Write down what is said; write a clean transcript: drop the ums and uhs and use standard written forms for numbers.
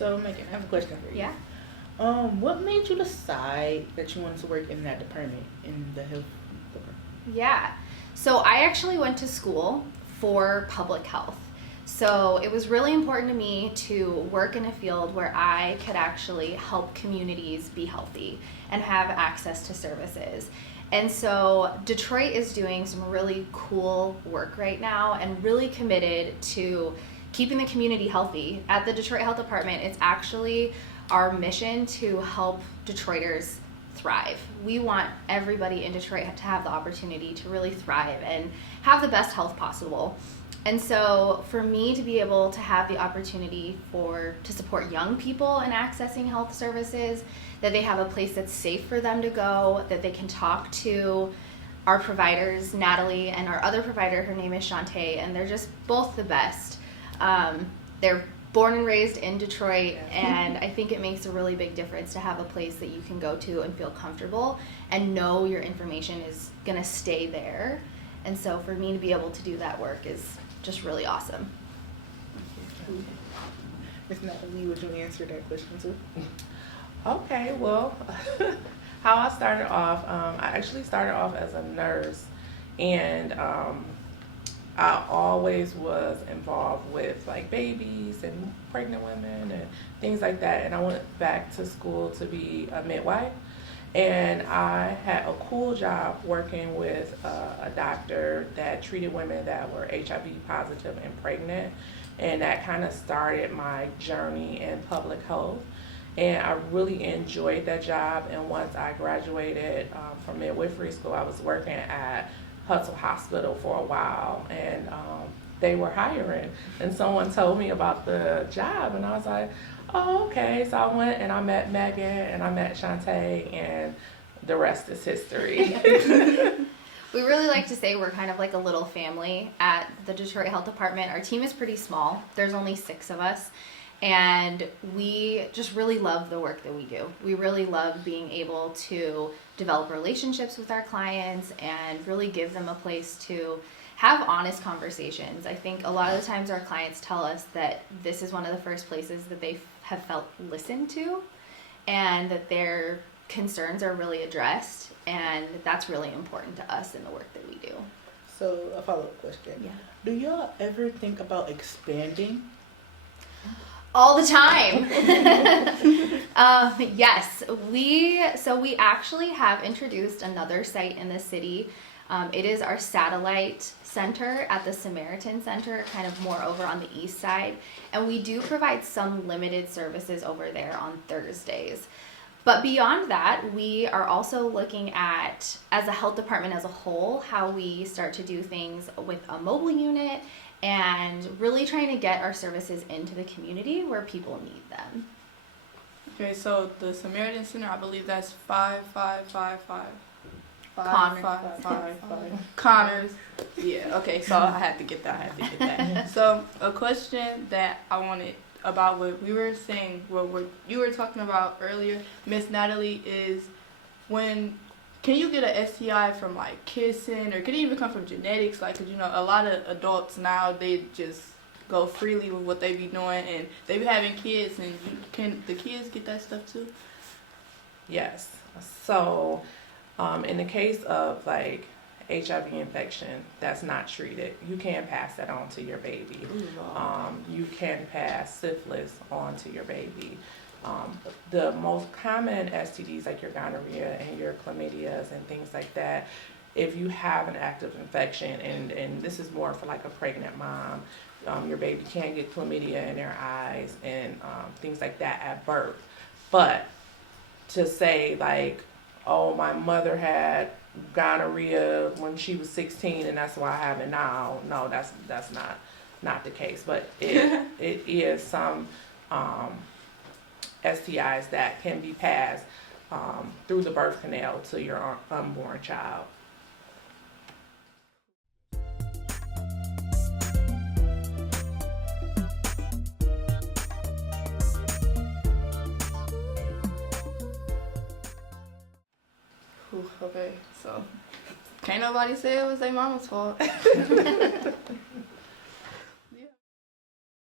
So, Megan, I have a question for you. Yeah. What made you decide that you wanted to work in that department, in the health department? Yeah. So I actually went to school for public health. So it was really important to me to work in a field where I could actually help communities be healthy and have access to services. And so Detroit is doing some really cool work right now and really committed to keeping the community healthy. At the Detroit Health Department, it's actually our mission to help Detroiters thrive. We want everybody in Detroit to have the opportunity to really thrive and have the best health possible. And so for me to be able to have the opportunity to support young people in accessing health services, that they have a place that's safe for them to go, that they can talk to our providers, Natalie, and our other provider, her name is Shantae, and they're just both the best. They're born and raised in Detroit, and I think it makes a really big difference to have a place that you can go to and feel comfortable and know your information is going to stay there. And so for me to be able to do that work is just really awesome. Miss Natalie, would you answer that question too? Okay, well, how I started off, I actually started off as a nurse, and I always was involved with like babies and pregnant women and things like that, and I went back to school to be a midwife, and I had a cool job working with a doctor that treated women that were HIV positive and pregnant, and that kind of started my journey in public health. And I really enjoyed that job, and once I graduated from midwifery school, I was working at Hudson Hospital for a while, and they were hiring, and someone told me about the job, and I was like, oh, okay. So I went and I met Megan and I met Shantae, and the rest is history. We really like to say we're kind of like a little family at the Detroit Health Department. Our team is pretty small. There's only 6 of us, and we just really love the work that we do. We really love being able to develop relationships with our clients and really give them a place to have honest conversations. I think a lot of the times our clients tell us that this is one of the first places that they have felt listened to, and that their concerns are really addressed, and that's really important to us in the work that we do. So, a follow-up question. Yeah. Do y'all ever think about expanding? All the time. Yes, we actually have introduced another site in the city. It is our satellite center at the Samaritan Center, kind of more over on the east side. And we do provide some limited services over there on Thursdays. But beyond that, we are also looking at, as a health department as a whole, how we start to do things with a mobile unit and really trying to get our services into the community where people need them. Okay, so the Samaritan Center, I believe that's 5555. Connors. Connors. Yeah, okay, so I had to get that. So a question that I wanted about what we were saying, what you were talking about earlier, Miss Natalie, is can you get an STI from like kissing, or could it even come from genetics? Like, 'cause you know, a lot of adults now, they just go freely with what they be doing, and they be having kids, and can the kids get that stuff too? Yes. So in the case of like HIV infection that's not treated, you can pass that on to your baby. You can pass syphilis on to your baby. The most common STDs, like your gonorrhea and your chlamydias and things like that, if you have an active infection, and this is more for like a pregnant mom, your baby can get chlamydia in their eyes and things like that at birth. But to say like, oh, my mother had gonorrhea when she was 16 and that's why I have it now, no, that's not the case. But it is some STIs that can be passed through the birth canal to your unborn child. Okay, so can't nobody say it was their mama's fault.